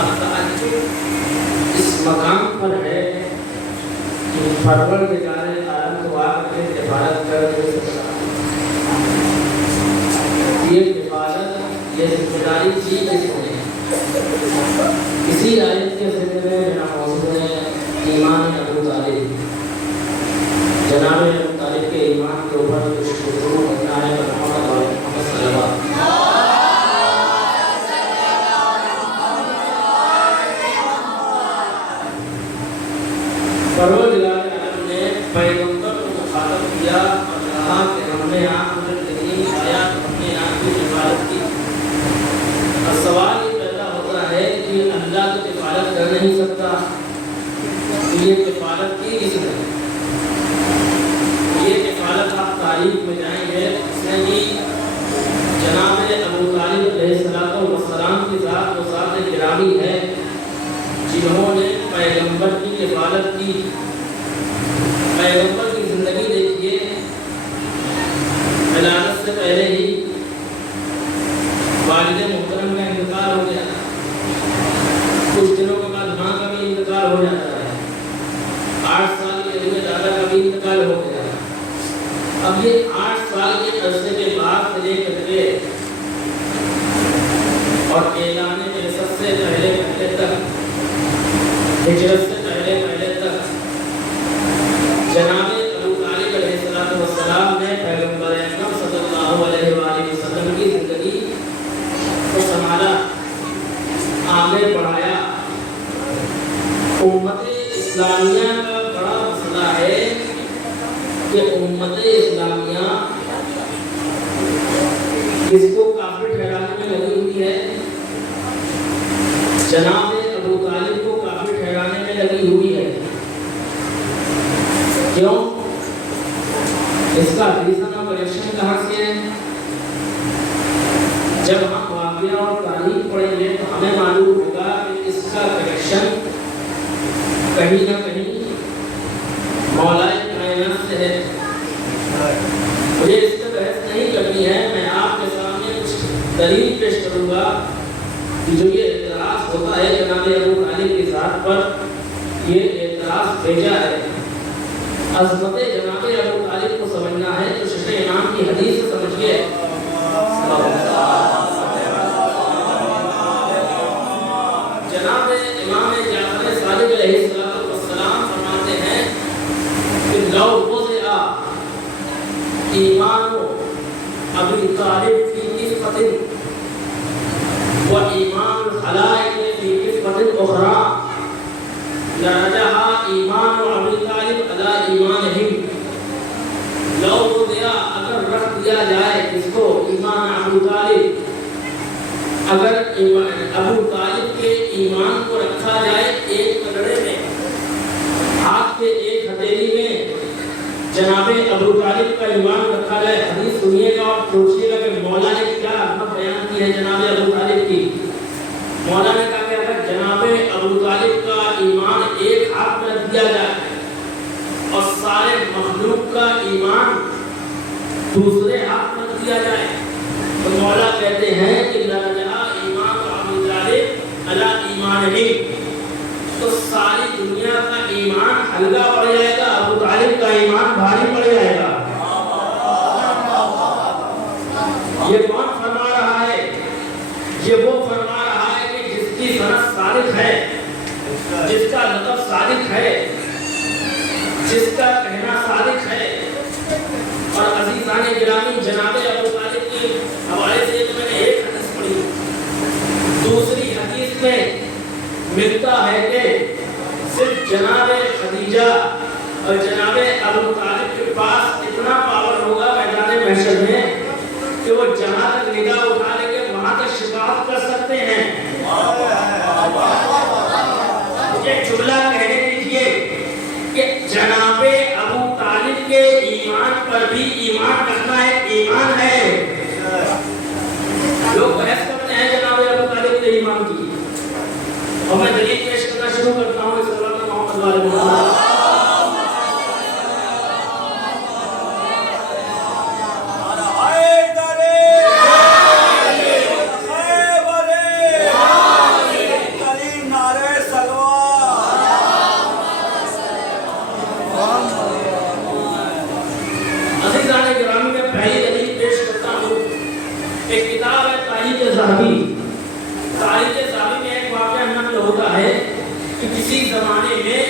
اب اس مقام پر ہے کہ پروردگار عالم کو آ کر کے کفالت کر دے سکتا. یہ کفالت یہ ذمہ داری کی کس نے؟ اسی آیت کے ذمہ میں میرا موضوع ہے ایمان ابو طالب. جناب ابو طالب کے ایمان کے اوپر کچھ گفتگو کرنا ہے. محمد صلی اللہ علیہ وسلم پروردگار عالم نے پیغمبر کو مخاطب کیا اور کہا کہ ہم نے آپ کو تکلیف آیا تو ہم نے آپ کی کفالت کی. اور سوال یہ پیدا ہوتا ہے کہ اللہ تو کفالت کر نہیں سکتا تو یہ کفالت کی کس نے؟ یہ کفالت آپ تاریخ میں جائیں گے اس نے بھی جناب ابو طالب علیہ السلام کی ذات و ذات گرامی ہے جنہوں نے پیغمبر کی کفالت کی. پیغمبر کی زندگی دیکھیے, ولادت سے پہلے ہی والد محترم کا انتقال ہو گیا. کچھ دنوں کے بعد ماں کا بھی انتقال ہو جاتا ہے. 8 سال کے عمر دادا کا بھی انتقال ہو گیا. اب یہ 8 سال کے عرصے کے بعد سے لے کر کے اور اعلان بعثت سے پہلے تک, ہجرت سے پہلے تک جناب ابو طالب علیہ السلام نے پیغمبر اکرم صلی اللہ علیہ وآلہ وسلم کی زندگی کو سنبھالا, آگے بڑھایا. امت اسلامیہ کا بڑا مسئلہ ہے کہ امت اسلامیہ اس کو کافر ٹھہرانے میں لگی ہوئی ہے. جناب ابو طالب کو کافر ٹھہرانے میں لگی ہوئی ہے. کیوں؟ اس کا ریزن اور ریئیکشن کہاں سے ہے؟ جب ہم واقعہ اور تاریخ پڑھیں گے تو ہمیں معلوم ہوگا کہ اس کا کنیکشن کہیں نہ کہیں مولا کائنات سے ہے. مجھے اس پہ بحث نہیں کرنی ہے. میں آپ کے سامنے کچھ دلیل پیش کروں گا کہ جو یہ اعتراض ہوتا ہے جناب ابو طالب کی ذات پر, یہ اعتراض بھیجا ہے. عظمت جناب ابو طالب کو سمجھنا ہے تو شیخ امام کی حدیث سے سمجھیے. جناب امام جعفر صادق علیہ السلام فرماتے ہیں کہ لو وضع ایمان ابی طالب فی کفۃ و ایمان الخلائق فی کفۃ اخرى لرجح ایمان ابی طالب علی ایمانہم. لو وضع اگر رکھ دیا جائے اس کو ایمان ابو طالب, اگر ابو طالب کے ایمان کو رکھا جائے ایک پگڑے میں, ہاتھ کے ایک ہتھیلی میں جناب ابو طالب کا ایمان رکھا جائے. حدیث سنیے گا اور سوچیے گا کہ مولا نے کیا عظمت بیان کی ہے جناب ابو طالب کی. مولا نے کہا کہ اگر جناب ابو طالب کا ایمان ایک ہاتھ میں رکھ دیا جائے اور سارے مخلوق کا ایمان دوسرے ہاتھ میں رکھ دیا جائے تو مولا کہتے ہیں کہ لرجع ایمان ابو طالب علی ایمانہ, تو ساری دنیا کا ایمان ہلکا پڑ جائے گا, ابو طالب کا ایمان بھاری پڑ جائے گا. یہ کون فرما رہا ہے؟ یہ وہ فرما رہا ہے کہ جس کی سند صادق ہے, جس کا لقب صادق ہے, جس کا کہنا صادق ہے. اور عزیزان گرامی جناب ابو طالب کے حوالے سے میں نے ایک حدیث پڑھی, دوسری حدیث میں ملتا ہے کہ صرف جناب خدیجہ اور جناب ابو طالب کے پاس اتنا پاور ہوگا میدان محشر میں کہ وہ جہاں تک نگاہ اٹھا لیں گے وہاں تک شفاعت کر سکتے ہیں. یہ جملہ کہنے دیجیے کہ جناب ابو طالب کے ایمان پر بھی ایمان رکھنا ایک ایمان ہے. لوگ بحث کرتے ہیں جناب ابو طالب کے ایمان کی, اور میں دلیل پیش کرنا شروع کرتا ہوں اس صلی محمد والے محمد. کہ کسی زمانے میں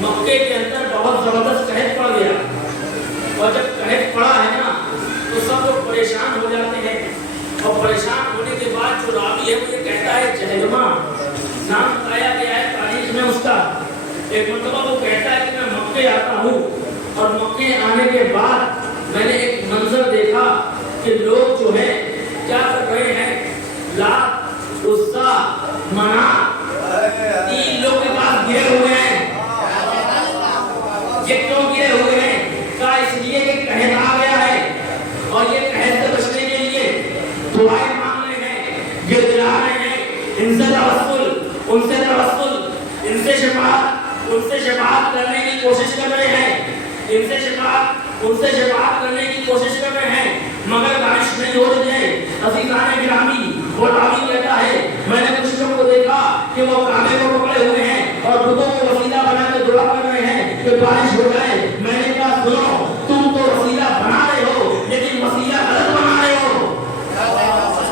مکے کے اندر بہت زبردست قحط پڑ گیا، اور جب قحط پڑا ہے نا تو سب لوگ پریشان ہو جاتے ہیں، اور پریشان ہونے کے بعد جو راوی ہے وہ یہ کہتا ہے، جہلمہ نام بتایا گیا ہے تاریخ میں اس کا، ایک مرتبہ وہ کہتا ہے کہ میں مکے آتا ہوں، اور مکے آنے کے بعد میں نے ایک منظر دیکھا کہ لوگ جو ہے کیا کر رہے ہیں، لات، عزا، منات، تین لوگ کے پاس گرے ہوئے ہیں۔ یہ کیوں گرے ہوئے ہیں؟ کہا اس لیے کہ قحط آ گیا ہے، اور یہ قحط سے بچنے کے لیے دعائیں مانگ رہے ہیں، گڑگڑا رہے ہیں، ان سے توسل، ان سے شفاعت کرنے کی کوشش کر رہے ہیں، ان سے شفاعت کرنے کی کوشش کر رہے ہیں، مگر بارش نہیں ہو رہی ہے۔ عزیزان گرامی، وہ راوی کہتا ہے میں نے کچھ لوگوں کو دیکھا کہ وہ کعبے کو پکڑے ہوئے ہیں اور بتوں کو وسیلہ بنا کے دعا کر رہے ہیں کہ بارش ہو جائے۔ میں نے کہا سنو، تم تو وسیلہ بنا رہے ہو لیکن وسیلہ غلط بنا رہے ہو،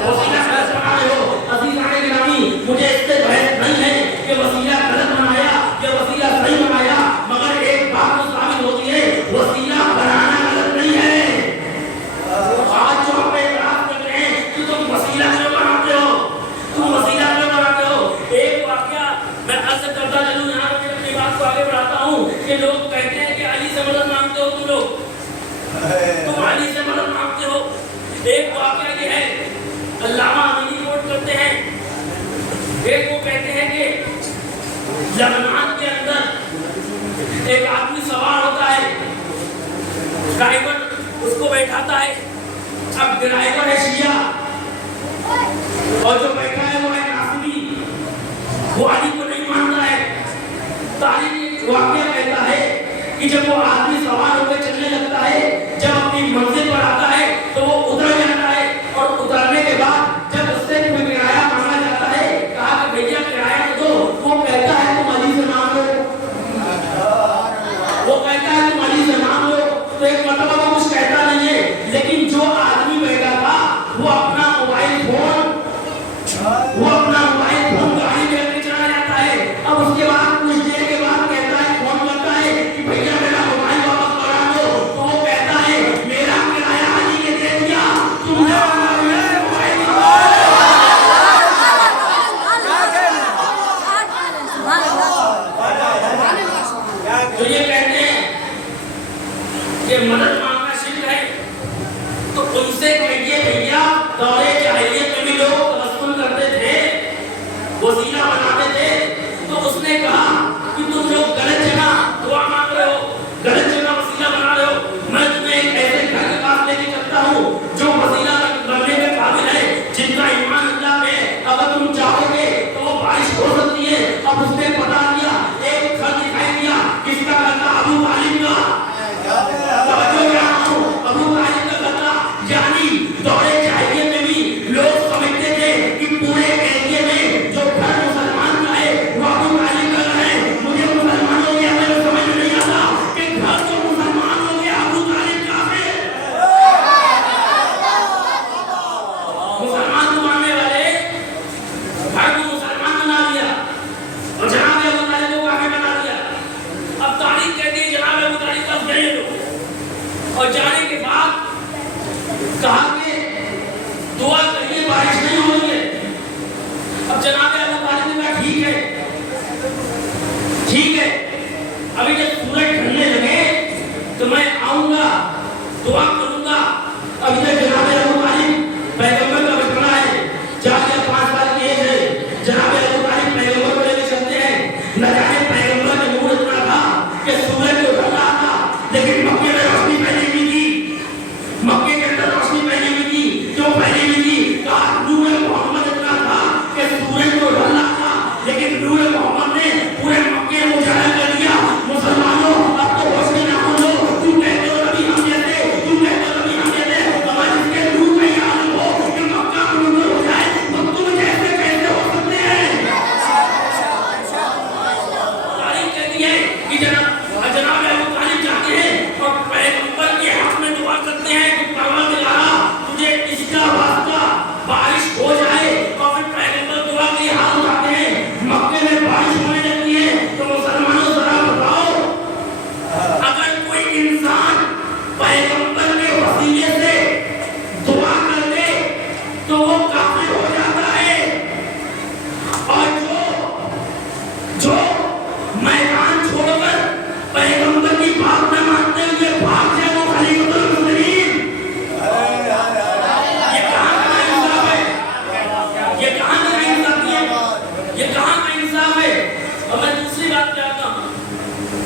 وسیلہ غلط بنا رہے ہو۔ عزیزان گرامی، مجھے اس سے بحث نہیں ہے کہ وسیلہ غلط بنایا یا وسیلہ صحیح بنایا، مگر ایک بات تو ثابت ہوتی ہے، وسیلہ بنانا غلط نہیں ہے۔ آج جو ہم اعتراض کرتے ہیں کہ تم وسیلہ کیوں بناتے ہو، تم وسیلہ کیوں بناتے ہو۔ ایک واقعہ میں عرض کرتا چلوں، یہاں میں اپنی بات کو آگے بڑھاتا ہوں کہ لوگ کہتے ہیں کہ علی سے مدد مانگتے ہو، تم علی سے مدد مانگتے ہو۔ ایک واقعہ یہ ہے، علامہ امینی کوٹ کرتے ہیں، ایک وہ کہتے ہیں کہ لبنان کے اندر ایک آدمی سوار ہوتا ہے، ڈرائیور اس کو بیٹھاتا ہے، اب ڈرائیور ہے شیعہ اور جو بیٹھا ہے وہ ہے ناصری، وہ علی کو نہیں مانتا ہے۔ تاریخ واقعہ کہتا ہے کہ جب وہ آدمی سوار ہو کے چلنے لگتا ہے، جب اپنی منزل پر آتا ہے تو وہ اتر جاتا ہے، اور اترنے کے بعد جب اس سے کوئی کرایہ مانگا جاتا ہے، کہا کہ بھیا کرایہ دو، وہ کہتا ہے تم علی سے مانگ لو، وہ کہتا ہے تم علی سے مانگ لو۔ تو ایک مرتبہ وہ کچھ کہتا نہیں ہے، لیکن جو آدمی بیٹھا تھا وہ اپنا موبائل فون گاڑی میں لے کے چلا جاتا ہے۔ اب اس کے بعد کچھ دیر کے بعد کہتا ہے، فون کرتا ہے کہ بھیا میرا موبائل واپس کرا دو، تو وہ کہتا ہے میرا کرایہ علی نے دے دیا، تم جاؤ میرا موبائل تو یہ کہتے ہیں کہ مدد مانگنا شرک ہے، تو ان سے کہیے بھیا دورے جاہلیت میں بھی لوگ توسل کرتے تھے، وسیلہ بناتے تھے، تو اس نے کہا کہ تم لوگ غلط جگہ دعا مانگ رہے ہو، غلط جگہ وسیلہ بنا رہے ہو۔ میں تمہیں ایک ایسے گھر کے پاس لے کے چلتا ہوں جو وسیلہ بننے کے قابل ہے، جن کا ایمان اللہ پہ ہے، اگر تم چاہو گے تو وہ بارش ہو سکتی ہے۔ اب اس نے بتا دیا، ایک گھر دکھائی دیا، کس کا گھر تھا؟ ابو طالب کا۔ ابو طالب کا گھر تھا، یعنی دورے جاہلیت میں بھی لوگ سمجھتے تھے کہ پورے ایریے میں جو گھر مسلمان کا ہے وہ ابو طالب کا گھر ہے۔ مجھے مسلمان ہو گیا، میرے سمجھ میں نہیں آتا کہ گھر جو مسلمان ہو گیا ابو طالب کا ہے۔ مسلمان کو ماننے والے گھر کو مسلمان بنا دیا، اور جناب ابو طالب کو کافر بنا دیا۔ اب تاریخ کہتی ہے جناب ابو طالب کا گئے لوگ، اور جانے کے بعد کہا کہ دعا کریے بارش نہیں ہو رہی ہے۔ اب جناب ابو طالب نے کہا ٹھیک ہے، ابھی جب سورج ڈھلنے لگے تو میں آؤں گا، دعا کروں گا۔ ابھی تک جناب ابو طالب پیغمبر کا بچپنا ہے، 4 یا 5 سال کی ایج ہے، جناب ابو طالب پیغمبر کو لے کے چلتے ہیں۔ نہ جانے پیغمبر کا نور اتنا تھا کہ سورج تو ڈھل رہا تھا لیکن مکے میں روشنی پھیلی ہوئی تھی،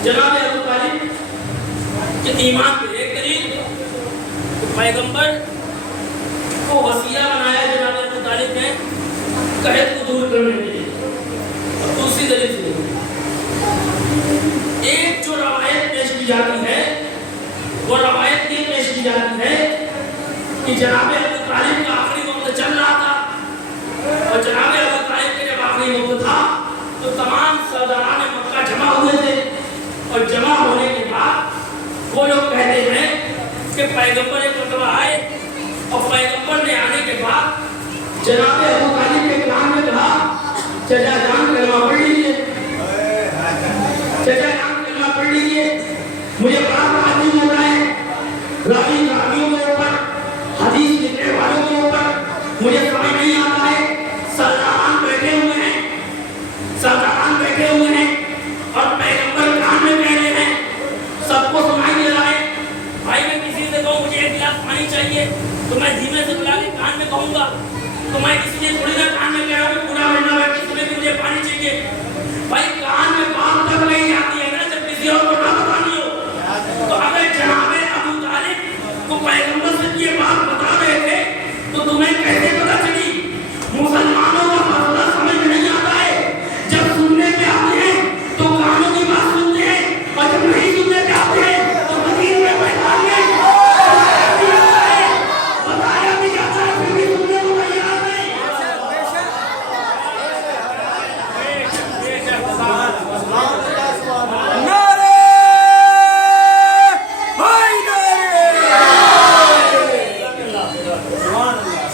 جناب ابو طالب کے ایمان پہ ایک دلیل پیغمبر کو وصیہ بنایا جناب ابو طالب نے قحط کو دور کرنے کے لیے. اور دوسری دلیل سنیے. ایک جو روایت پیش کی جاتی ہے وہ روایت یہ پیش کی جاتی ہے کہ جناب ابو طالب کا آخری وقت چل رہا تھا اور جناب ابو طالب کے جب آخری وقت تھا تو تمام سرداران مکہ جمع ہوئے تھے اور جمع ہونے کے بعد وہ لوگ کہتے ہیں کہ پیغمبر ایک مرتبہ آئے اور پیغمبر نے آنے کے بعد جناب ابو طالب کے کلام میں کہا چچا جان کلمہ پڑھ لیجیے, چچا جان کلمہ پڑھ لیجیے. مجھے بڑا تعجب ہو رہا ہے راوی راویوں کے اوپر حدیث لکھنے والوں کے اوپر مجھے سمجھ نہیں آتا ہے. سرداران بیٹھے ہوئے ہیں, سرداران بیٹھے ہوئے ہیں اور پیغمبر کان میں کہہ رہے ہیں, سب کو سنائی دے رہا ہے. بھائی میں کسی سے کہوں مجھے ایک گلاس پانی چاہیے تو میں دھیمے سے بلا کے کان میں کہوں گا, تو میں کسی نے تھوڑی نہ کان میں کہہ رہا ہوں پورا مہینہ بیٹھ کے تمہیں مجھے پانی چاہیے. بھائی کان میں بات تک نہیں جاتی ہے نا جب کسی اور کو نہ بتانی ہو. تو اگر جناب ابو طالب کو پیغمبر سے یہ بات بتا رہے تھے تو تمہیں کیسے پتا چلی؟ مسلمانوں کا مسئلہ سمجھ نہیں آتا ہے. جب سننے پہ آتے ہیں تو کانوں کی بات سنتے ہیں اور جب نہیں سننے پہ آتے ہیں تو مدین میں میدان میں بتایا بھی جاتا ہے پھر بھی سننے کو تیار نہیں.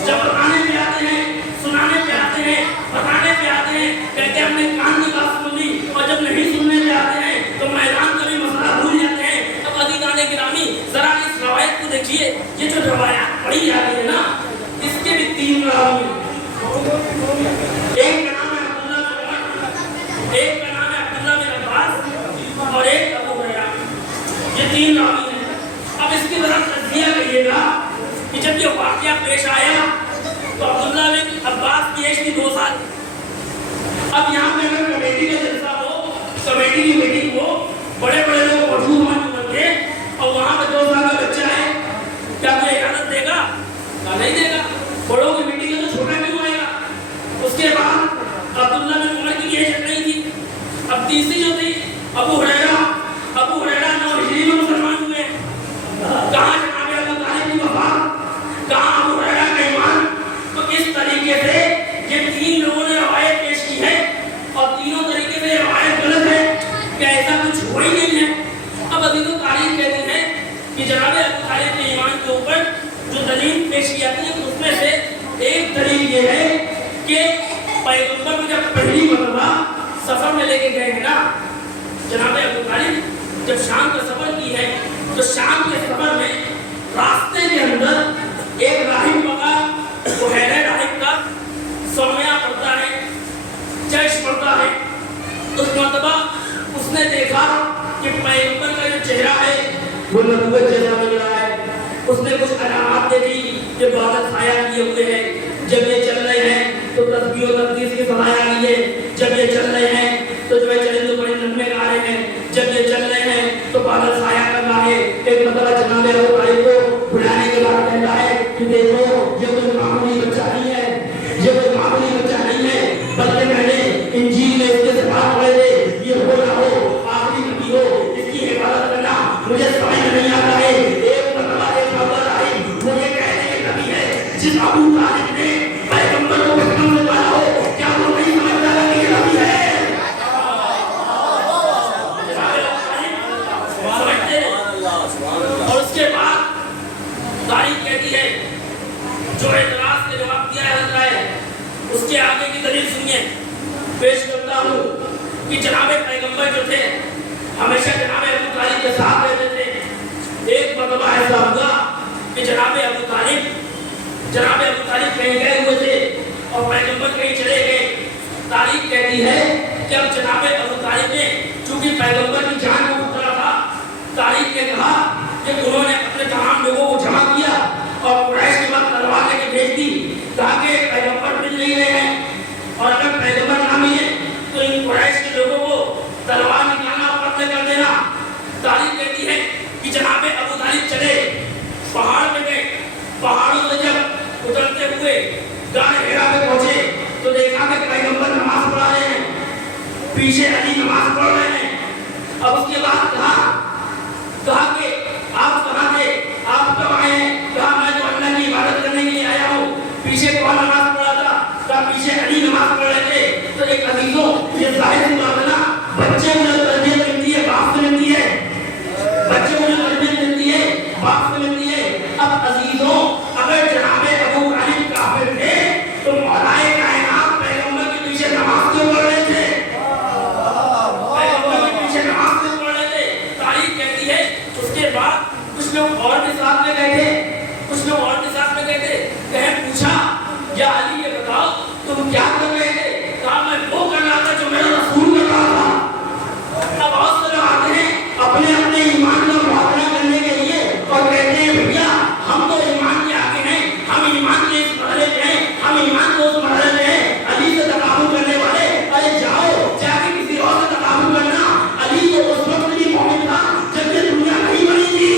جب بتانے پہ آتے ہیں, سنانے پہ آتے ہیں, بتانے پہ آتے ہیں, کہتے ہیں ہم نے کان کی بات سن لی, اور جب نہیں سننے پہ آتے ہیں تو میدان کا بھی مسئلہ بھول جاتے ہیں. اب عزیزان گرامی ذرا اس روایت کو دیکھیے. یہ جو روایات پڑھی جاتی ہے نا اس کے بھی 3 راوی ہیں. ایک کا نام ہے عبداللہ بن عمر, ایک کا نام ہے عبداللہ بن عباس اور ایک ابو ہریرہ. یہ 3 راوی ہیں. اب اس کی ذرا تجزیہ کریے گا کہ جب یہ واقعہ پیش آیا تو عبداللہ بن عباس کی ایج تھی 2 سال. اب یہاں پہ اگر کمیٹی کا جلسہ ہو, کمیٹی کی میٹنگ ہو, بڑے بڑے لوگ موجود ہوں گے اور وہاں پہ 2 سال کا بچہ ہے, کیا کوئی اجازت دے گا؟ نہیں دے گا. بڑوں کی میٹنگ ہے تو چھوٹا کیوں آئے گا؟ اس کے بعد عبداللہ بن عمر کی ایج نہیں تھی. اب تیسری جو تھی ابو ہریرہ 9 ہجری میں مسلمان ہوئے. کہاں جناب ابو طالب کی وفات, کہاں ابو ہریرہ کا ایمان. تو اس طریقے سے یہ 3 لوگوں نے روایت پیش کی ہے اور تینوں طریقے سے روایت غلط ہے کہ ایسا کچھ ہوا ہی نہیں ہے. اب عزیزوں تاریخ کہتی ہے کہ جناب ابو طالب کے ایمان کے اوپر جو دلیل پیش کی جاتی ہے اس میں سے ایک دلیل یہ ہے کہ پیغمبر کو جب پہلی مرتبہ سفر میں لے کے گئے ہیں نا جناب ابو طالب, جب شام کا سفر کی ہے تو شام کے سفر میں راستے کے اندر ایک راہب کا بحیرہ راہب کا سومیہ پڑتا ہے, چرچ پڑتا ہے. اس مرتبہ اس نے دیکھا کہ پیغمبر کا جو چہرہ ہے وہ نبوت جیسا لگ رہا ہے. اس نے کچھ علامات دیکھی کہ بادل سایہ کیے ہوئے ہیں. جب یہ چل رہے ہیں تو تسبیح و تقدیس کی سمایا آئی ہے. جب یہ چل رہے ہیں تو جو ہے چلندے بڑے نغمے گا رہے ہیں. جب یہ چل رہے ہیں تو بادل سایہ کر رہا ہے. ایک مرتبہ جناب ابو طالب کو بلانے کے بعد کہتا ہے کہ دیکھو یہ کوئی معمولی بچہ نہیں ہے, یہ کوئی معمولی بچہ نہیں ہے, بلکہ میں نے انجیل میں اس کے صفات پڑھے تھے, یہ ہو نہ ہو آخری نبی ہو, اس کی حفاظت کرنا مجھے سمجھ نہیں آتا ہے. ایک مرتبہ ایک خبر آئی وہ یہ کہنے کے نبی ہے جس ابو طالب نے پیغمبر کو بچپن میں پایا ہو, کیا وہ نہیں سمجھتا کہ یہ نبی ہے؟ اور اس کے بعد تاریخ کہتی ہے جو اعتراض کے جواب دیا ہے اس کے آگے کی دلیل سنیے. پیش کرتا ہوں کہ جناب پیغمبر جو تھے ہمیشہ جناب ابو طالب کے ساتھ رہتے تھے. ایک مرتبہ ایسا ہوا کہ جناب ابو طالب کہیں گئے ہوئے تھے اور پیغمبر کہیں چلے گئے. تاریخ کہتی ہے کہ اب جناب ابو طالب نے چونکہ پیغمبر کی جان کو خطرہ تھا, تاریخ نے کہا کہ انہوں نے اپنے تمام لوگوں کو جمع کیا اور قریش کے بعد تلوار لے کے بھیج دی تاکہ پیغمبر مل نہیں رہے ہیں, اور اگر پیغمبر نہ ملے تو ان قریش کے لوگوں کو تلوار نکالنا اور قتل کر دینا. علی نماز پڑھ رہے ہیں. اب اس کے بعد کہا کہ آپ کہاں تھے, آپ کب آئے ہیں؟ کہا میں تو اللہ کی عبادت کرنے کے لیے آیا ہوں. پیچھے کون نماز پڑھا تھا؟ کہا پیچھے علی نماز پڑھ رہے تھے. تو ایک عزیزوں یہ ظاہر سی بات ہے نا, بچے کو جو تربیت ملتی ہے باپ سے ملتی ہے, بچے کو جو تربیت ملتی ہے باپ سے ملتی ہے. اب عزیزوں اگر جناب ابو طالب کافر تھے تو مولائے کائنات پیغمبر کے پیچھے نماز کیوں پڑھ رہے تھے؟ پیغمبر کے پیچھے نماز کیوں پڑھ رہے تھے؟ تاریخ کہتی ہے اس کے بعد کچھ لوگ اور بھی ساتھ میں گئے تھے, کچھ لوگ اور بھی ساتھ میں گئے تھے. کہیں پوچھا یا علی یہ بتاؤ تم کیا کر رہے تھے؟ کہا میں وہ کر رہا تھا جو میرا رسول کر رہا تھا. اب بہت سے لوگ آتے ہیں اپنے اپنے ایمان کا محاورہ کرنے کے لیے اور کہتے ہیں بھیا ہم تو ایمان کے آگے ہیں, ہم ایمان کے اس مرحلے پہ ہیں, ہم ایمان کو اس مرحلے پہ ہیں. علی سے تقابل کرنے والے ارے جاؤ جا کے کسی اور سے تقابل کرنا. علی تو اس وقت بھی مومن تھا جب یہ دنیا نہیں بنی تھی.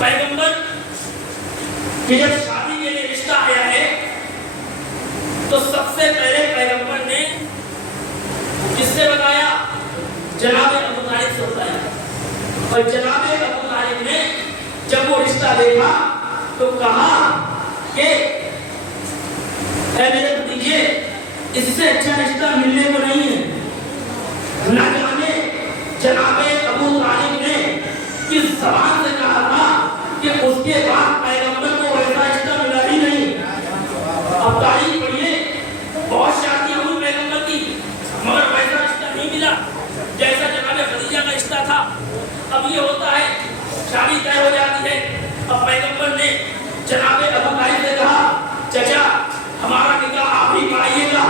پیغمبر کہ جب شادی کے لیے رشتہ آیا ہے تو سب سے پہلے پیغمبر نے کس سے بتایا؟ جناب ابو طالب سے بتایا. اور جناب ابو طالب نے جب وہ رشتہ دیکھا تو کہا کہ اے میرے بھتیجے اس سے اچھا رشتہ ملنے کو نہیں ہے. نہ جانے جناب ابو طالب نے کس زبان سے کہا تھا کہ اس کے بعد پیغمبر کو ویسا رشتہ ملا ہی نہیں. اب تاریخ پڑھیے, بہت شادیاں ہوئی پیغمبر کی مگر ویسا رشتہ نہیں ملا جیسا جناب خدیجہ کا رشتہ تھا. اب یہ ہوتا ہے شادی طے ہو جاتی ہے. اب پیغمبر نے جناب ابو طالب سے کہا چچا ہمارا نکاح آپ ہی پڑھائیے گا,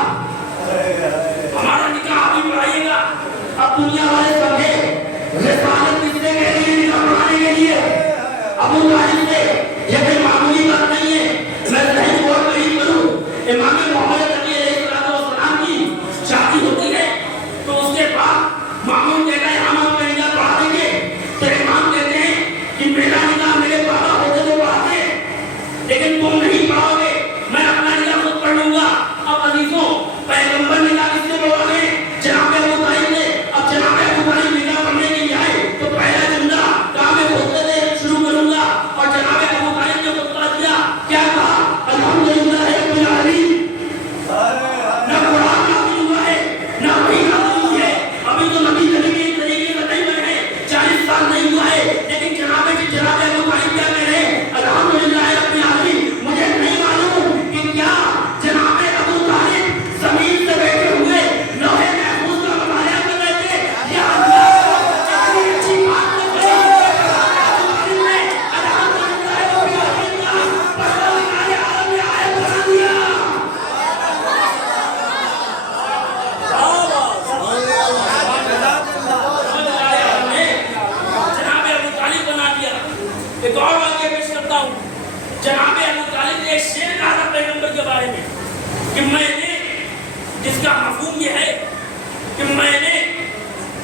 ہمارا نکاح آپ ہی پڑھائیے گا. اب دنیا والے سمجھے رسالت کس نے کہہ دی نکاح پڑھانے کے لیے؟ ابو طالب سے. یہ کوئی معمولی بات نہیں ہے. میں صحیح طور پر ہی کروں, امام محمد علیہ السلام کی شادی ہوتی ہے تو اس کے بعد مامون کہتا ہے ہم آپ کا نکاح پڑھا دیں گے. تو امام کہتے ہیں کہ میرا نکاح میرے بابا ہوتے تو پڑھاتے, لیکن تم نہیں پڑھاؤ گے, میں اپنا نکاح خود پڑھ لوں گا. اب عزیزوں پیغمبر نکاح کس سے پڑھا گئے؟ جناب ابو طالب نے. اب جناب ابو طالب نکاح پڑھنے کے لیے آئے تو پہلا جملہ کہا میں خطبے سے شروع کروں گا. اور جناب ابو طالب نے خطبہ دیا, کیا کہا؟ الحمدللہ رب العالمین. نہ قرآن نازل ہوا ہے نہ وحی نازل ہوئی ہے. ابھی تو نبی کے طریقے سے نہیں بنے ہیں, 40 سال نہیں ہوا ہے, لیکن جناب ابو طالب کیا کہہ رہے ہیں؟ الحمدللہ رب العالمین. مجھے نہیں معلوم کہ کیا جناب ابو طالب زمین سے بیٹھے ہوئے لوہے محفوظ کا مطالعہ کر رہے تھے یا اللہ اتنی اچھی بات کر رہے ہیں. الحمدللہ رب العالمین کا پروردگار عالم نے آیت بنا دیا. جناب ابو طالب بنا دیا. ایک اور واقعہ پیش کرتا ہوں. جناب ابو طالب نے ایک شعر کہا تھا پیغمبر کے بارے میں کہ میں نے, جس کا مفہوم یہ ہے کہ میں نے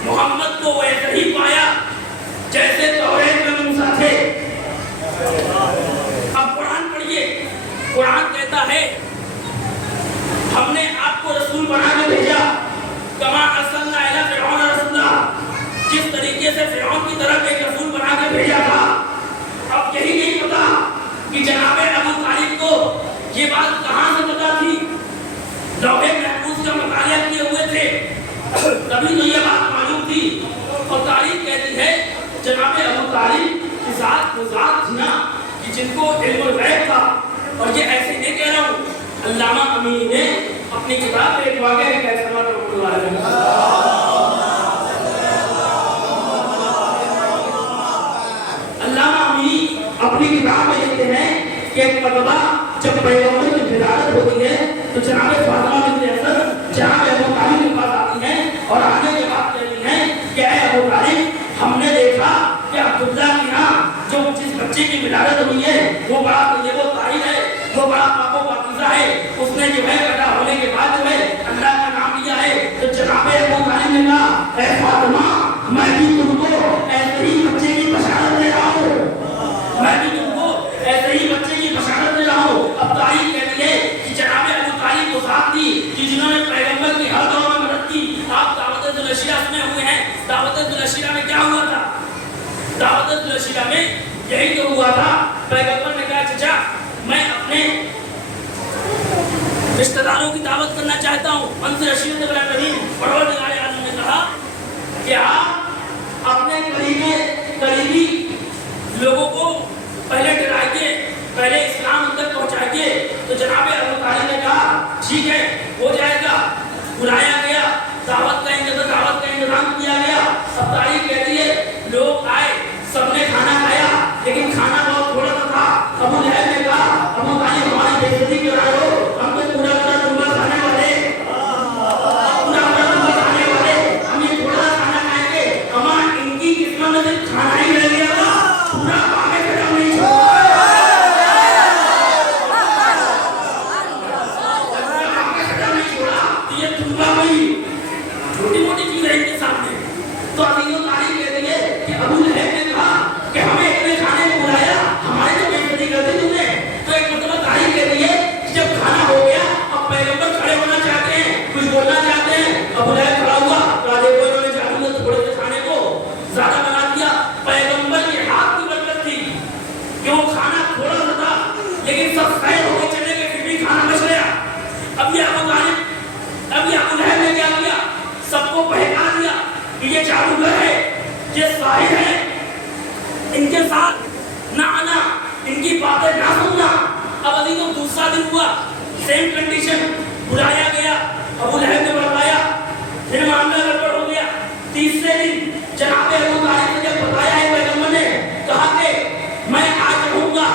محمد کو ویسے ہی پایا جیسے توریت میں موسیٰ تھے. اب قرآن پڑھیے, قرآن کہتا ہے ہم نے آپ کو رسول بنا کے بھیجا کما ارسلنا الی فرعون رسولا, جس طریقے سے فرعون کی طرف ایک رسول بنا کے بھیجا تھا. اب یہی نہیں پتا کہ جناب ابو طالب کو یہ بات کہاں سے پتا تھی؟ لوہے محفوظ کا مطالعہ کیے ہوئے تھے تبھی تو یہ بات معلوم تھی. اور تاریخ کہتی ہے جناب ابو طالب کی ذات وہ ذات تھی نا کہ جن کو علم الغیب تھا. اور یہ ایسے نہیں کہہ رہا ہوں, علامہ امینی نے اپنی کتاب میں ایک واقعہ لکھا ہے. علامہ امینی اپنی کتاب میں لکھتے ہیں کہ ایک مرتبہ جب پیغمبر کی ولادت ہوتی ہے تو جناب فاطمہ بنت اسد جناب ابو طالب کے پاس آتی ہیں اور آنے کے بعد کہتی ہیں کہ اے ابو طالب ہم نے دیکھا کہ عبداللہ کی جو جس بچے کی ولادت ہوئی ہے وہ بڑا طیب و طاہر ہے, وہ بڑا پاک و رشتہ داروں کی دعوت کرنا چاہتا ہوں. منصور رشید کریم پروردگار عالم نے کہا کہ آپ اپنے قریبی لوگوں کو پہلے ڈرائیے, پہلے اسلام اندر پہنچائیے. تو جناب ابو طالب نے کہا ٹھیک ہے ہو جائے گا. بلایا گیا, دعوت کا انتظام کیا گیا. اب تاریخ کہتی ہے لوگ آئے, سب نے کھانا کھایا لیکن کھانا بہت تھوڑا سا تھا. ابو لہب نے کہا ابو طالب ہماری بے عزتی کیوں رہے ہو, ہم تو پورا ڈوبا کھانے والے, ہم یہ تھوڑا سا کھانا کھائیں گے, ہمارا ان کی قسمت میں صرف کھانا ہی رہ گیا تھا, پورا کھانے کے ہم نہیں چھوڑا. چھوٹی موٹی چیز ہے ان کے سامنے. تو عزیز و تعریف کہتے ہیں کہ ابو لہب نے کہا کہ ہمیں اتنے کھانے کو بلایا, ہمارے تو بے عزتی کر دی تم نے. تو ایک مرتبہ تعریف کہتی ہے کہ جب کھانا ہو گیا اب پیغمبر کھڑے ہونا چاہتے ہیں, کچھ بولنا چاہتے ہیں. ابو لہب کھڑا ہوا, راجے کو انہوں نے جادو سے تھوڑے سے کھانے کو زیادہ بنا دیا. پیغمبر کے ہاتھ کی برکت تھی کہ وہ کھانا تھوڑا سا تھا لیکن سب خیر ہو کے چلے گئے, پھر بھی کھانا بچ گیا. اب یہ ابو لہب نے کیا کیا, سب کو بہکا دیا کہ یہ جادوگر ہے, یہ ساحر ہے, ان کے ساتھ نہ آنا, ان کی باتیں نہ سننا. اب عزیزوں دوسرا دن ہوا, سیم کنڈیشن, بلایا گیا, ابو لہب نے بتایا, پھر معاملہ گڑبڑ ہو گیا. تیسرے دن جناب ابو طالب نے جب بتایا ہے پیغمبر نے کہا کہ میں آج رہوں گا,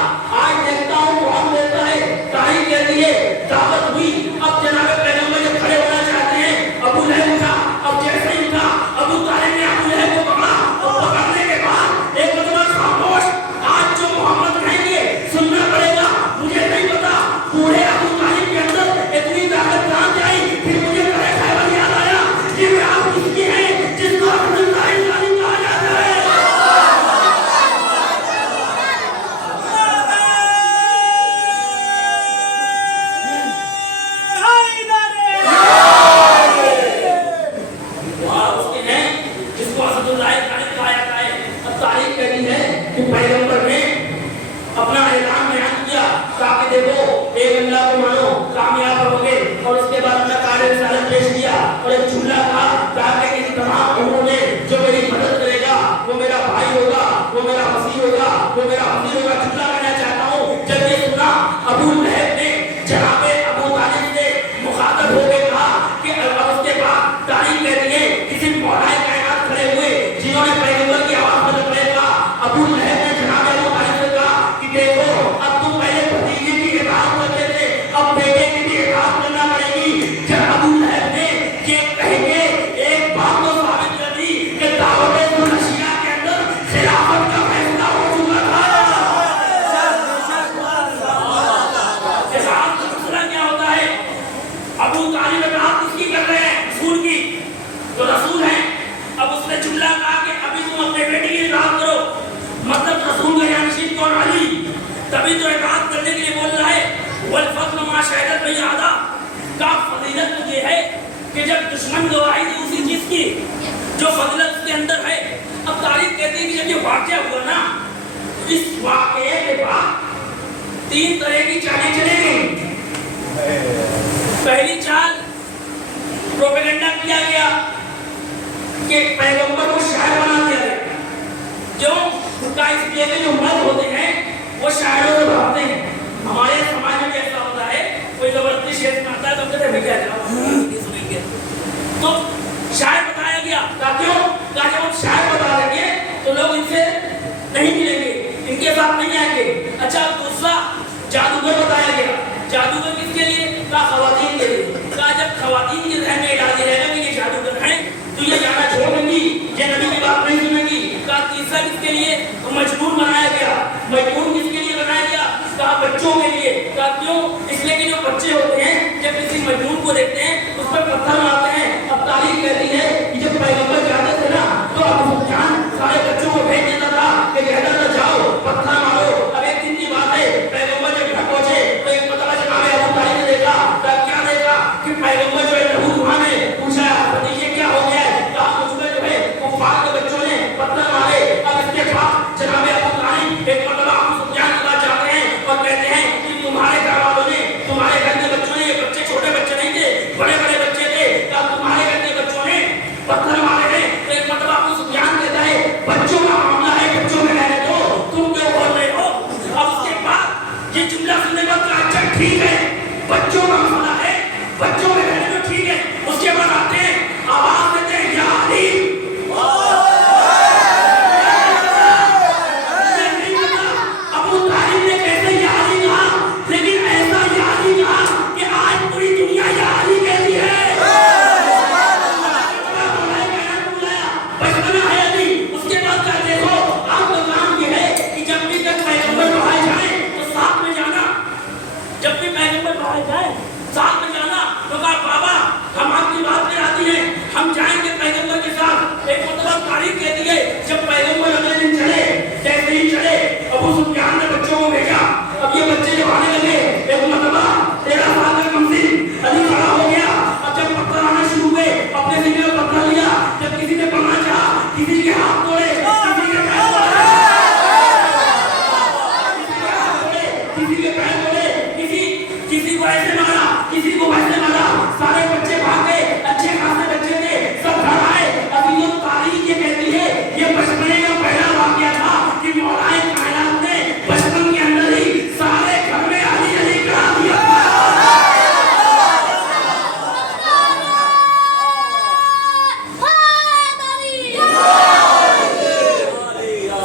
آج دیکھتا ہوں کون دیتا ہے. تاریخ کے لیے دعوت ہوئی. اب جناب پیغمبر جب کھڑے ہونا چاہتے ہیں, ابو لہب اٹھا. اب جیسے ہی اٹھا ابو طالب نے ابو لہب کو پکڑا, اور پکڑنے کے بعد ایک مرتبہ خاموش, آج جو محمد کہیں گے سننا پڑے گا. مجھے نہیں پتا بوڑھے ابو طالب کے اندر اتنی طاقت کہاں سے آئی. پھر مجھے خیبر یاد آیا کہ وہ آپ کس کے ہیں جس کو عبد اللہ طالب کہا جاتا ہے. پیغمبر نے اپنا اعلان بیان کیا تاکہ دیکھو ایک اللہ کو مانو کامیاب ہو گے. اور اس کے بعد میں کار رسالت پیش کیا اور ایک جملہ تھا تاکہ ان تمام امور میں جو میری مدد کرے گا وہ میرا بھائی ہوگا, وہ میرا وسیع ہوگا, وہ میرا حفیظ ہوگا. جملہ کہنا چاہتا ہوں, جب یہ سنا ابو لہب نے جناب ابو طالب سے مخاطب ہو کے کہا کہ اب اس کے بعد تاریخ کہتی ہے کسی مولا کائنات کھڑے ہوئے جنہوں نے پیغمبر کی آواز بدل کر کہا. ابو لہب نے جناب ابو طالب سے کہا کہ دیکھو اب تم پہلے بھتیجے کی اطاعت کرتے تھے, اب بیٹے کی بھی اطاعت کرنا پڑے گی. جب ابو لہب نے یہ کہہ کے ایک بات کو ثابت کر دی کہ دعوت ذوالاشیہ کے اندر خلافت کا فیصلہ ہو چکا تھا. اطاعت کا مسئلہ کیا ہوتا ہے, ابو طالب اطاعت کس کی کر رہے ہیں, رسول کی. تو رسول ہیں. اب اس نے جملہ کہا کہ ابھی تم اپنے بیٹے کی اطاعت کرو, مطلب رسول کا جانشین کون, علی. تبھی تو اطاعت کرنے کے لیے بول رہا ہے. والفضل ما شہدت به اعداء, کا فضیلت تو یہ ہے کہ جب دشمن گواہی دی اسی چیز کی جو فضیلت اس کے اندر ہے. اب تاریخ کہتی ہے کہ جب یہ واقعہ ہوا نا, اس واقعے کے بعد 3 طرح کی چالیں چلے گئی. پہلی چال پروپیگنڈا کیا گیا کہ پیغمبر کو شاعر بنا دیا گیا. جو اس لیے جو مرد ہوتے ہیں وہ شاعروں سے بھاگتے ہیں. ہمارے سماج میں ایسا ہوتا ہے, کوئی زبردستی شعر سناتا ہے تو کہتے ہیں میں کیا سنیں گے. تو شاعر بتایا گیا تاکہ جب ہم شاعر بتا دیں گے تو لوگ ان سے نہیں ملیں گے, ان کے ساتھ نہیں آئیں گے. اچھا دوسرا جادوگر بتایا گیا. جادوگر کس کے لیے, کہا خواتین کے لیے. کہا جب خواتین کے ذہن میں ڈال دیا جائے گا کہ یہ جادوگر ہیں تو یہ جانا چھوڑ دیں گی, یہ نبی کی بات نہیں سنیں گی. کہا تیسرا کس کے لیے, مجنون بنایا گیا. مجنون کس کے لیے بنایا گیا, کہا بچوں کے لیے. کہا کیوں, اس لیے کہ جو بچے ہوتے ہیں جب کسی مجنون کو دیکھتے ہیں اس پر پتھر مارتے ہیں. اب تاریخ کہتی ہے کہ جب پیغمبر جاتے تھے نا تو ابو سفیان سارے بچوں کو بھیج دیتا تھا کہ کہتا تھا جاؤ پتھر مارو. اب ایک دن کی بات ہے, پیغمبر جب گھر پہنچے تو ایک مرتبہ جناب ابو طالب نے دیکھا. کیا دیکھا کہ پیغمبر جو ہے لہو لہان ہے. پوچھا بھتیجے کیا ہو گیا ہے, کہا مجھ میں جو ہے کفار کے بچوں نے پتھر مارے. اب اس کے بعد جناب ابو طالب ایک مرتبہ ابو سفیان کے پاس جاتے ہیں اور کہتے ہیں کہ تمہارے گھر والوں نے, تمہارے گھر کے بچوں نے, یہ بچے چھوٹے بچوں کا مسئلہ ہے، بچوں میں رہنے میں ٹھیک ہے، اس کے بعد آتے ہیں آواز دیتے ہیں یا علی. ابو طالب نے کیسے یا علی کہا، لیکن ایسا یا علی کہا کہ آج پوری دنیا یا علی کہتی ہے. بچپنا ہے علی. اس کے بعد کیا دیکھو، آپ کا کام یہ ہے کہ جب بھی تک پیغمبر بڑھائے جائیں تو ساتھ میں جانا. جب بھی پیغمبر بڑھائے جائیں ساتھ میں جانا. تو کہا بابا ہم آپ کی بات میں آتی ہیں، ہم جائیں گے پیغمبر کے ساتھ. ایک مرتبہ تاریخ کہتی ہے جب پیغمبر اگلے دن چلے، جیسے ہی چلے ابو سفیان نے بچوں کو بھیجا. اب یہ بچے جو آنے لگے، ایک مرتبہ 13 سال کا منزل علی کھڑا ہو گیا. اب جب پتھر آنا شروع ہوئے، اپنے سینے میں پتھر لیا. جب کسی نے پڑھنا چاہا، کسی کے ہاتھ توڑے، کسی کے پیر توڑے، کسی کے پیر توڑے، کسی کو ایسے مارا، کسی کو ویسے مارا. سارے بچے بھاگ گئے، اچھے خاصے بچے تھے، سب گھر آئے. ابھی جو تاریخ یہ کہتی ہے یہ بچپنے کا پہلا واقعہ تھا کہ مولا کائنات نے بچپن کے اندر ہی سارے گھر میں علی علی کرا دیا.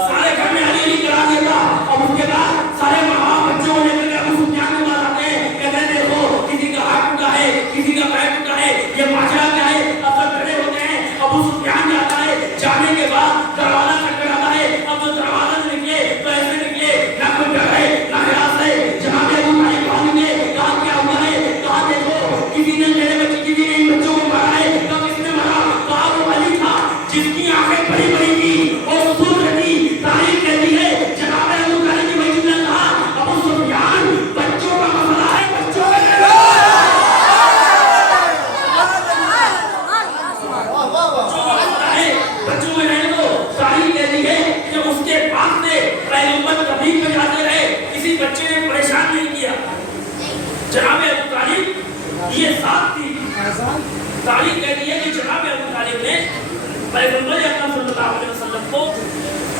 سارے گھر میں علی علی کرا دیا تھا. اب اس کے بعد سارے ماں بچوں کو لے کر ابو سفیان کے پاس آتے ہیں. کہتے ہیں دیکھو کسی کا ہاتھ ٹوٹا ہے، کسی کا پیر ٹوٹا ہے، یہ ماجرا کیا ہے. اب سب کھڑے ہوتے ہیں. ابو سفیان جاتا ہے، جانے کے بعد دروازہ کھٹکھٹاتا ہے. اب جو دروازہ سے نکلے تو ایسے نکلے، نہ کوئی ڈر ہے نہ حراس ہے. جناب ابو طالب والد نے کہا کیا ہوا ہے. کہا دیکھو کسی نے میرے بچے، کسی نے ان بچوں کو مارا ہے. کب کس نے مارا؟ کہا وہ علی تھا جس کی آنکھیں بڑی بڑی تھی اور سرخ تھی. تاریخ کہتی ہے جناب ابو طالب کی بیٹی نے کہا ابو سفیان بچوں کا مسئلہ ہے، بچوں کا بچوں میں رہنے دو. تاریخ کہتی ہے کہ اس کے بعد سے پیغمبر تبلیغ میں جاتے رہے، کسی بچے نے پریشان نہیں کیا. جناب ابو طالب یہ ذات تھی. تاریخ کہتی ہے کہ جناب ابو طالب نے پیغمبر اکرم صلی اللہ علیہ وسلم کو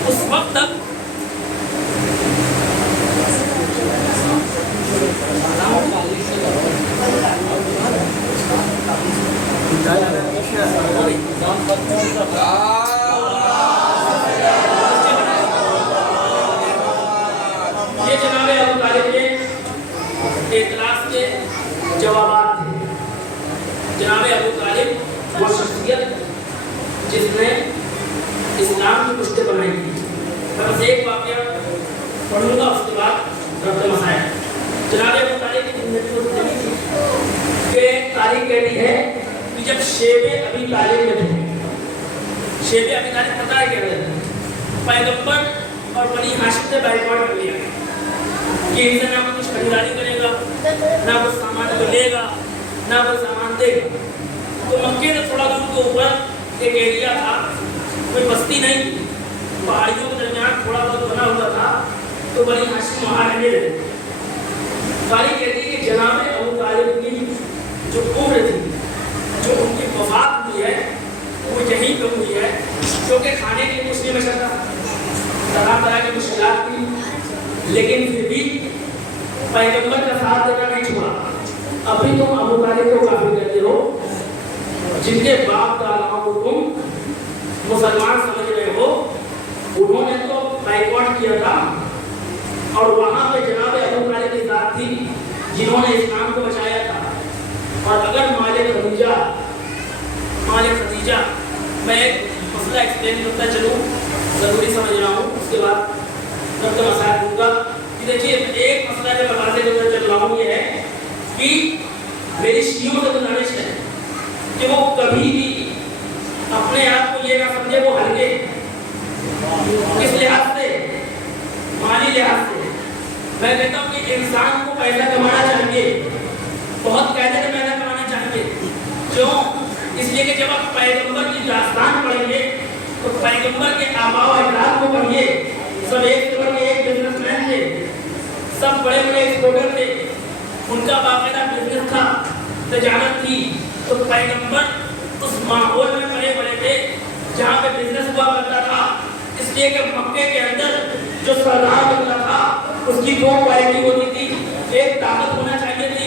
اس وقت تک یہ جناب ابو طالب کے اعتراض کے جوابات تھے. جناب ابو طالب وہ شخصیت جس نے اسلام کی پشت بنائی تھی. میں بس ایک واقعہ پڑھوں گا، اس کے بعد ربط مسائل. جناب ابو طالب کی زندگی وہ زندگی تھی کہ تاریخ کہتی ہے کہ جب شیب ابی طالب میں تھے. شیب ابی طالب پتہ ہے کیا ہے؟ پیغمبر اور بنی ہاشم سے بائیکاٹ کر لیا کہ ان سے نہ کچھ خریداری کرے گا، نہ کچھ سامان لے گا، نہ کوئی سامان دے گا. تو مکے سے تھوڑا دور کے اوپر ایک ایریا تھا، کوئی بستی نہیں تھی، پہاڑیوں کے درمیان تھوڑا بہت بنا ہوا تھا. تو بنی ہاشم وہاں رہنے لگے. تاریخ کہتی ہے کہ جناب ابو طالب کی جو عمر تھی، جو ان کی وفات ہوئی ہے، وہ یہیں پہ ہوئی ہے کیونکہ کھانے کے لیے کچھ نہیں بچا تھا، طرح طرح کی مشکلات تھی. لیکن پھر بھی پیغمبر کا ساتھ دینا نہیں چھوڑا. ابھی تم ابو طالب کو کافر کہتے ہو جن کے باپ دادا کو تم مسلمان سمجھ رہے ہو. انہوں نے تو بائیکاٹ کیا تھا اور وہاں پہ جناب ابو طالب کی ذات تھی جنہوں نے اسلام کو بچایا تھا. اور اگر مالک خدیجہ میں ایک مسئلہ ایکسپلین کرتا چلوں، ضروری سمجھ رہا ہوں، اس کے بعد ربط مسائل دوں گا. کہ دیکھیے ایک مسئلہ جو میں واضح کرتا چل رہا ہوں یہ ہے کہ میری شیعوں سے گزارش ہے کہ وہ کبھی بھی اپنے آپ کو یہ نہ سمجھے وہ ہلکے. کس لحاظ سے؟ مالی لحاظ سے. میں کہتا ہوں کہ انسان کو پیسہ کمانا چاہیے، بہت قاعدے سے پیسہ کمانا چاہیے. کیوں؟ اس لیے کہ جب آپ پیغمبر کی داستان پڑھیں گے تو پیغمبر کے آباء و اجداد کو پڑھیے. سب ایک طرح کے ایک بزنس مین تھے، سب بڑے بڑے ایکسپورٹر تھے، ان کا باقاعدہ بزنس تھا، تجارت تھی. تو پیغمبر اس ماحول میں پڑے بڑے تھے جہاں پہ بزنس ہوا کرتا تھا. اس لیے کہ مکے کے اندر جو سردار بنتا تھا اس کی دو کوالٹی ہوتی تھی. ایک طاقت ہونا چاہیے تھی،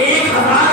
1000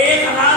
1000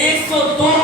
102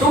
2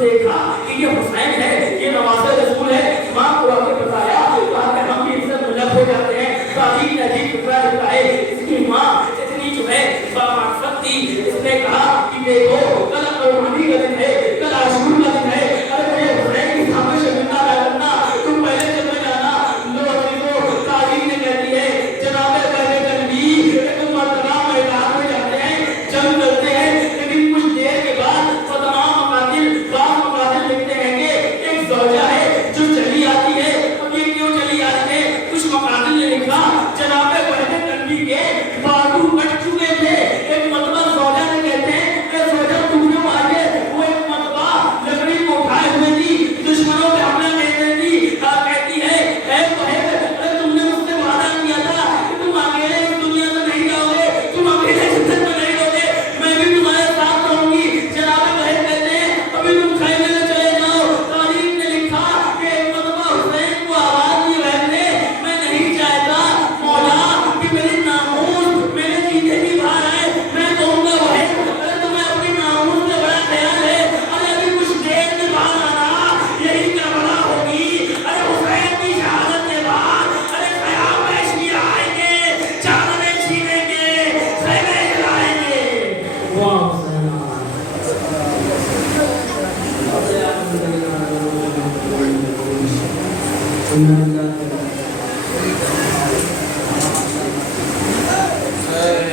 دیکھا کہ یہ حسین ہے، یہ نواز رسول ہے، امام کو آ کے بتایا، کہا کہ ہم بھی اس سے ملک ہو جاتے ہیں۔ تو عجیب نے عجیب فکرہ لکھا ہے